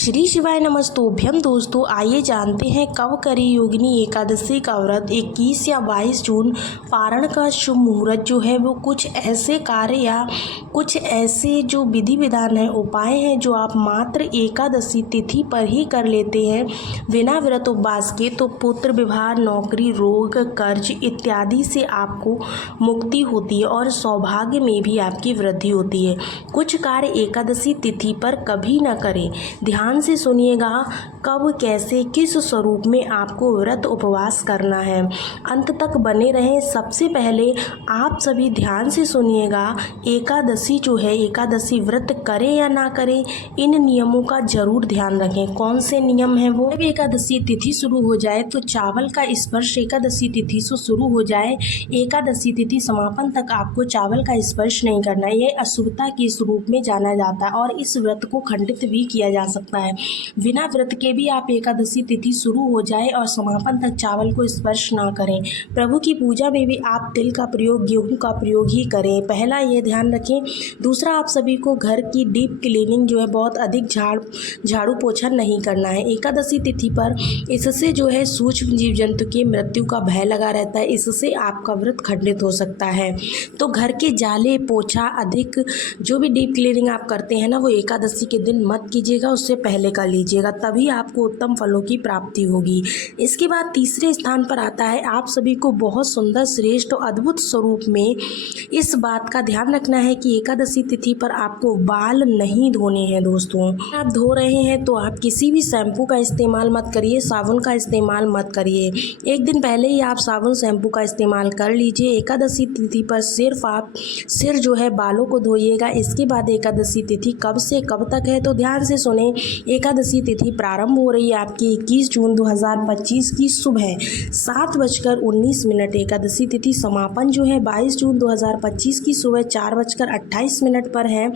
श्री शिवाय नमस्तोभ्यम दोस्तों, आइए जानते हैं कब करें योगिनी एकादशी का व्रत। 21 या 22 जून पारण का शुभ मुहूर्त जो है वो कुछ ऐसे कार्य या कुछ ऐसे जो विधि विधान है, उपाय हैं जो आप मात्र एकादशी तिथि पर ही कर लेते हैं बिना व्रत उपवास के, तो पुत्र विवाह, नौकरी, रोग, कर्ज इत्यादि से आपको मुक्ति होती है और सौभाग्य में भी आपकी वृद्धि होती है। कुछ कार्य एकादशी तिथि पर कभी न करें। ध्यान से सुनिएगा कब, कैसे, किस स्वरूप में आपको व्रत उपवास करना है। अंत तक बने रहें। सबसे पहले आप सभी ध्यान से सुनिएगा, एकादशी जो है, एकादशी व्रत करें या ना करें, इन नियमों का जरूर ध्यान रखें। कौन से नियम हैं वो? जब एकादशी तिथि शुरू हो जाए तो चावल का स्पर्श, एकादशी तिथि से शुरू हो जाए एकादशी तिथि समापन तक आपको चावल का स्पर्श नहीं करना है। ये अशुभता के स्वरूप में जाना जाता है और इस व्रत को खंडित भी किया जा सकता है। बिना व्रत के भी आप एकादशी तिथि शुरू हो जाए और समापन तक चावल को स्पर्श ना करें। प्रभु की पूजा में भी आप तिल का प्रयोग, गेहूं का प्रयोग ही करें। पहला ये ध्यान रखें। दूसरा, आप सभी को घर की डीप क्लीनिंग जो है, बहुत अधिक झाड़ू पोछा नहीं करना है एकादशी तिथि पर। इससे जो है सूक्ष्म जीव जंतु की मृत्यु का भय लगा रहता है, इससे आपका व्रत खंडित हो सकता है। तो घर के जाले पोछा अधिक जो भी डीप क्लीनिंग आप करते हैं ना, वो एकादशी के दिन मत कीजिएगा, उससे पहले कर लीजिएगा, तभी आपको उत्तम फलों की प्राप्ति होगी। इसके बाद तीसरे स्थान पर आता है, आप सभी को बहुत सुंदर, श्रेष्ठ और अद्भुत स्वरूप में इस बात का ध्यान रखना है कि एकादशी तिथि पर आपको बाल नहीं धोने हैं। दोस्तों, आप धो रहे हैं तो आप किसी भी शैम्पू का इस्तेमाल मत करिए, साबुन का इस्तेमाल मत करिए। एक दिन पहले ही आप साबुन शैम्पू का इस्तेमाल कर लीजिए। एकादशी तिथि पर सिर्फ आप सिर जो है बालों को धोइएगा। इसके बाद एकादशी तिथि कब से कब तक है, तो ध्यान से सुने। एकादशी तिथि प्रारंभ हो रही है आपकी 21 जून 2025 की सुबह 7:19। एकादशी तिथि समापन जो है 22 जून 2025 की सुबह 4:28 पर है।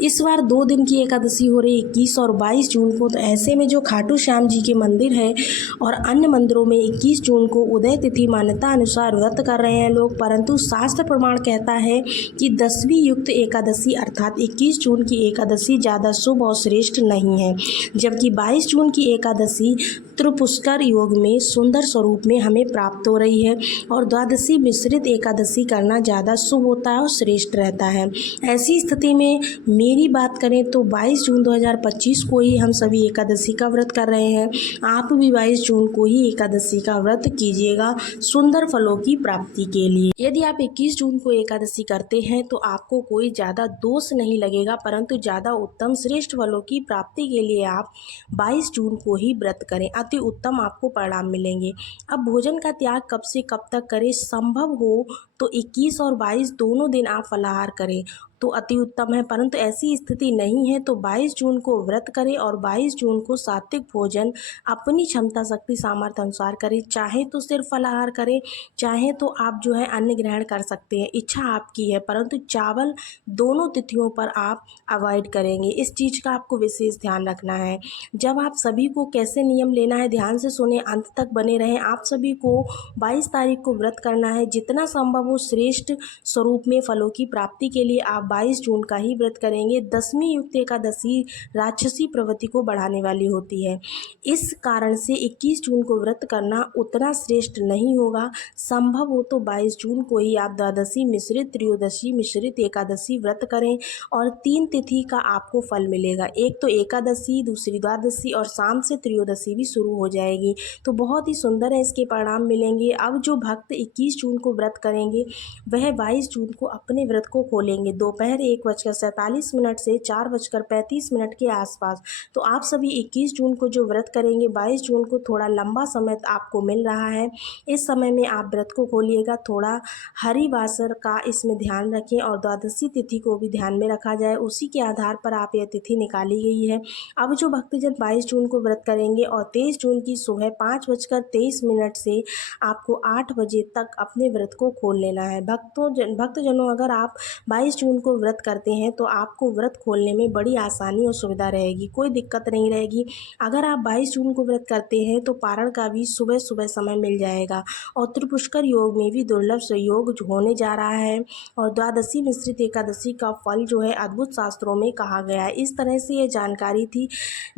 इस बार 2 दिन की एकादशी हो रही है, 21 और 22 जून को। तो ऐसे में जो खाटू श्याम जी के मंदिर है और अन्य मंदिरों में 21 जून को उदय तिथि मान्यता अनुसार व्रत कर रहे हैं लोग, परंतु शास्त्र प्रमाण कहता है कि 10वीं युक्त एकादशी अर्थात 21 जून की एकादशी ज़्यादा शुभ और श्रेष्ठ नहीं है, जबकि 22 जून की एकादशी त्रिपुष्कर योग में सुंदर स्वरूप में हमें प्राप्त हो रही है और द्वादशी मिश्रित एकादशी करना ज़्यादा शुभ होता है और श्रेष्ठ रहता है। ऐसी स्थिति में मेरी बात करें तो 22 जून 2025 को ही हम सभी एकादशी का व्रत कर रहे हैं। आप भी 22 जून को ही एकादशी का व्रत कीजिएगा सुंदर फलों की प्राप्ति के लिए। यदि आप 21 जून को एकादशी करते हैं तो आपको कोई ज़्यादा दोष नहीं लगेगा, परंतु ज़्यादा उत्तम श्रेष्ठ फलों की प्राप्ति के लिए आप 22 जून को ही व्रत करें, अति उत्तम आपको परिणाम मिलेंगे। अब भोजन का त्याग कब से कब तक करें, संभव हो तो 21 और 22 दोनों दिन आप फलाहार करें तो अति उत्तम है, परंतु ऐसी स्थिति नहीं है तो 22 जून को व्रत करें और 22 जून को सात्विक भोजन अपनी क्षमता शक्ति सामर्थ्य अनुसार करें। चाहे तो सिर्फ फलाहार करें, चाहे तो आप जो है अन्न ग्रहण कर सकते हैं, इच्छा आपकी है, परंतु चावल दोनों तिथियों पर आप अवॉइड करेंगे। इस चीज़ का आपको विशेष ध्यान रखना है। जब आप सभी को कैसे नियम लेना है, ध्यान से सुने, अंत तक बने रहें। आप सभी को 22 तारीख को व्रत करना है। जितना संभव हो श्रेष्ठ स्वरूप में फलों की प्राप्ति के लिए आप 22 जून का ही व्रत करेंगे। 10वीं युक्त एकादशी राक्षसी प्रवृत्ति को बढ़ाने वाली होती है, इस कारण से 21 जून को व्रत करना उतना श्रेष्ठ नहीं होगा। संभव हो तो 22 जून को ही आप द्वादशी मिश्रित, त्रयोदशी मिश्रित एकादशी व्रत करें और 3 तिथि का आपको फल मिलेगा। एक तो एकादशी, दूसरी द्वादशी और शाम से त्रयोदशी भी शुरू हो जाएगी, तो बहुत ही सुंदर है, इसके परिणाम मिलेंगे। अब जो भक्त 21 जून को व्रत करेंगे वह 22 जून को अपने व्रत को खोलेंगे दोपहर 1:47 से 4:35 के आसपास। तो आप सभी 21 जून को जो व्रत करेंगे, 22 जून को थोड़ा लंबा समय आपको मिल रहा है, इस समय में आप व्रत को खोलिएगा। थोड़ा हरिवासर का इसमें ध्यान रखें और द्वादशी तिथि को भी ध्यान में रखा जाए, उसी के आधार पर आप यह तिथि निकाली गई है। अब जो भक्तजन 22 जून को व्रत करेंगे और 23 जून की सुबह 5:23 से आपको 8 बजे तक अपने व्रत को खोल लेना लेना है। भक्तजनों, अगर आप 22 जून को व्रत करते हैं तो आपको व्रत खोलने में बड़ी आसानी और सुविधा रहेगी, कोई दिक्कत नहीं रहेगी। अगर आप 22 जून को व्रत करते हैं तो पारण का भी सुबह सुबह समय मिल जाएगा और त्रिपुष्कर योग में भी दुर्लभ संयोग होने जा रहा है और द्वादशी मिश्रित एकादशी का फल जो है अद्भुत शास्त्रों में कहा गया है। इस तरह से ये जानकारी थी।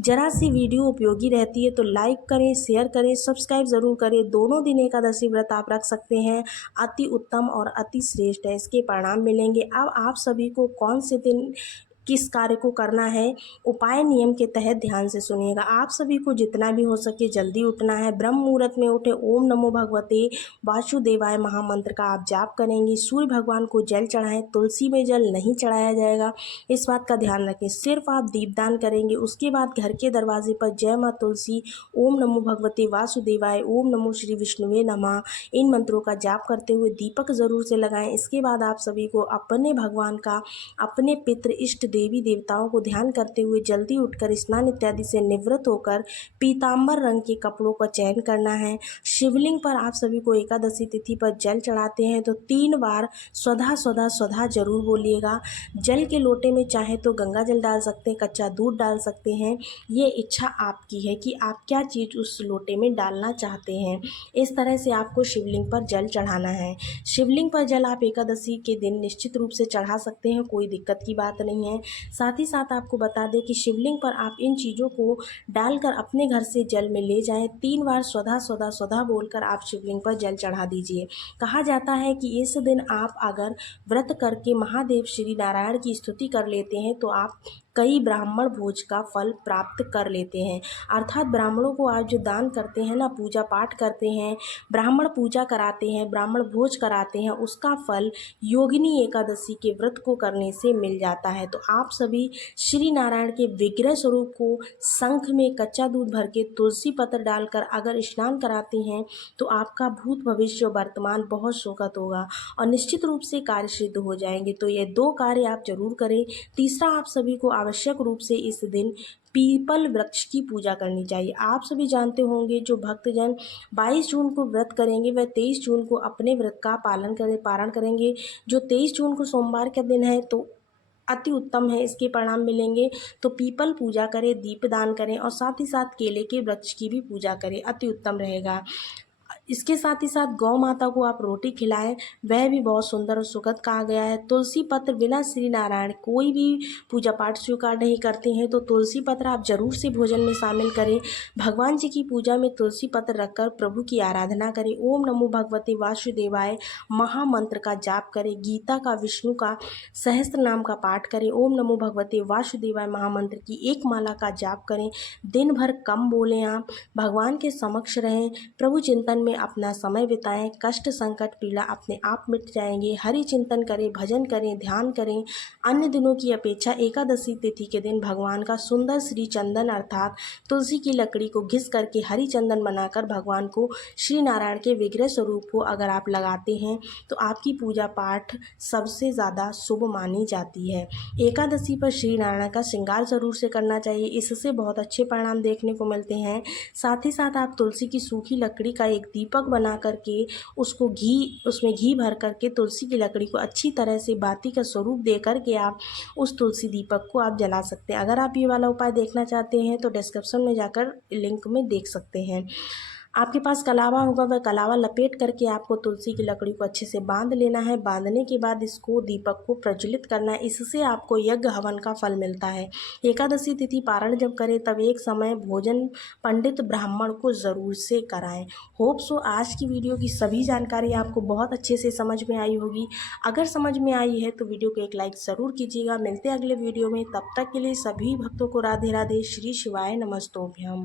जरा सी वीडियो उपयोगी रहती है तो लाइक करें, शेयर करें, सब्सक्राइब ज़रूर करें। दोनों दिन एकादशी व्रत आप रख सकते हैं, अति उत्तम और अति श्रेष्ठ है, इसके परिणाम मिलेंगे। अब आप सभी को कौन से दिन किस कार्य को करना है, उपाय नियम के तहत ध्यान से सुनिएगा। आप सभी को जितना भी हो सके जल्दी उठना है, ब्रह्म मुहूर्त में उठे, ओम नमो भगवते वासुदेवाय महामंत्र का आप जाप करेंगे। सूर्य भगवान को जल चढ़ाएं, तुलसी में जल नहीं चढ़ाया जाएगा, इस बात का ध्यान रखें। सिर्फ आप दीपदान करेंगे। उसके बाद घर के दरवाजे पर जय माँ तुलसी, ओम नमो भगवते वासुदेवाय, ओम नमो श्री विष्णुवे नमः, इन मंत्रों का जाप करते हुए दीपक ज़रूर से लगाएं। इसके बाद आप सभी को अपने भगवान का, अपने पितृ इष्ट देवी देवताओं को ध्यान करते हुए जल्दी उठकर स्नान इत्यादि से निवृत्त होकर पीतांबर रंग के कपड़ों का चयन करना है। शिवलिंग पर आप सभी को एकादशी तिथि पर जल चढ़ाते हैं तो 3 बार स्वधा स्वधा स्वधा जरूर बोलिएगा। जल के लोटे में चाहे तो गंगा जल डाल सकते हैं, कच्चा दूध डाल सकते हैं, ये इच्छा आपकी है कि आप क्या चीज़ उस लोटे में डालना चाहते हैं। इस तरह से आपको शिवलिंग पर जल चढ़ाना है। शिवलिंग पर जल आप एकादशी के दिन निश्चित रूप से चढ़ा सकते हैं, कोई दिक्कत की बात नहीं है। साथ ही साथ आपको बता दें कि शिवलिंग पर आप इन चीज़ों को डालकर अपने घर से जल में ले जाएं। 3 बार स्वधा स्वधा स्वधा बोलकर आप शिवलिंग पर जल चढ़ा दीजिए। कहा जाता है कि इस दिन आप अगर व्रत करके महादेव श्री नारायण की स्तुति कर लेते हैं तो आप कई ब्राह्मण भोज का फल प्राप्त कर लेते हैं। अर्थात ब्राह्मणों को आप जो दान करते हैं ना, पूजा पाठ करते हैं, ब्राह्मण पूजा कराते हैं, ब्राह्मण भोज कराते हैं, उसका फल योगिनी एकादशी के व्रत को करने से मिल जाता है। तो आप सभी श्री नारायण के विग्रह स्वरूप को शंख में कच्चा दूध भर के तुलसी पत्र डालकर अगर स्नान कराते हैं तो आपका भूत भविष्य वर्तमान बहुत सुखद होगा और निश्चित रूप से कार्य सिद्ध हो जाएंगे। तो ये 2 कार्य आप जरूर करें। तीसरा, आप सभी को आवश्यक रूप से इस दिन पीपल वृक्ष की पूजा करनी चाहिए। आप सभी जानते होंगे जो भक्तजन 22 जून को व्रत करेंगे वह 23 जून को अपने व्रत का पारण करेंगे। जो 23 जून को सोमवार का दिन है तो अति उत्तम है, इसके परिणाम मिलेंगे। तो पीपल पूजा करें, दीपदान करें और साथ ही साथ केले के वृक्ष की भी पूजा करें, अति उत्तम रहेगा। इसके साथ ही साथ गौ माता को आप रोटी खिलाएं, वह भी बहुत सुंदर और सुखद कहा गया है। तुलसी पत्र बिना श्री नारायण कोई भी पूजा पाठ स्वीकार नहीं करते हैं तो तुलसी पत्र आप जरूर से भोजन में शामिल करें। भगवान जी की पूजा में तुलसी पत्र रखकर प्रभु की आराधना करें। ओम नमो भगवते वासुदेवाय महामंत्र का जाप करें। गीता का, विष्णु का सहस्त्र नाम का पाठ करें। ओम नमो भगवते वासुदेवाय महामंत्र की 1 माला का जाप करें। दिन भर कम बोलें, आप भगवान के समक्ष रहें, प्रभु चिंतन में अपना समय बिताएं। कष्ट, संकट, पीड़ा अपने आप मिट जाएंगे। हरि चिंतन करें, भजन करें, ध्यान करें। अन्य दिनों की अपेक्षा एकादशी तिथि के दिन भगवान का सुंदर श्री चंदन अर्थात तुलसी की लकड़ी को घिस करके हरि चंदन बनाकर भगवान को, श्री नारायण के विग्रह स्वरूप को अगर आप लगाते हैं तो आपकी पूजा पाठ सबसे ज़्यादा शुभ मानी जाती है। एकादशी पर श्री नारायण का श्रृंगार जरूर से करना चाहिए, इससे बहुत अच्छे परिणाम देखने को मिलते हैं। साथ ही साथ आप तुलसी की सूखी लकड़ी का एक दीपक बना करके उसमें घी भर करके तुलसी की लकड़ी को अच्छी तरह से बाती का स्वरूप दे करके आप उस तुलसी दीपक को आप जला सकते हैं। अगर आप ये वाला उपाय देखना चाहते हैं तो डिस्क्रिप्शन में जाकर लिंक में देख सकते हैं। आपके पास कलावा होगा, वह कलावा लपेट करके आपको तुलसी की लकड़ी को अच्छे से बांध लेना है। बांधने के बाद इसको दीपक को प्रज्वलित करना है, इससे आपको यज्ञ हवन का फल मिलता है। एकादशी तिथि पारण जब करें तब एक समय भोजन पंडित ब्राह्मण को ज़रूर से कराएं। होप सो आज की वीडियो की सभी जानकारी आपको बहुत अच्छे से समझ में आई होगी। अगर समझ में आई है तो वीडियो को एक लाइक ज़रूर कीजिएगा। मिलते हैं अगले वीडियो में, तब तक के लिए सभी भक्तों को राधे राधे। श्री शिवाय नमस्तोभ्यम।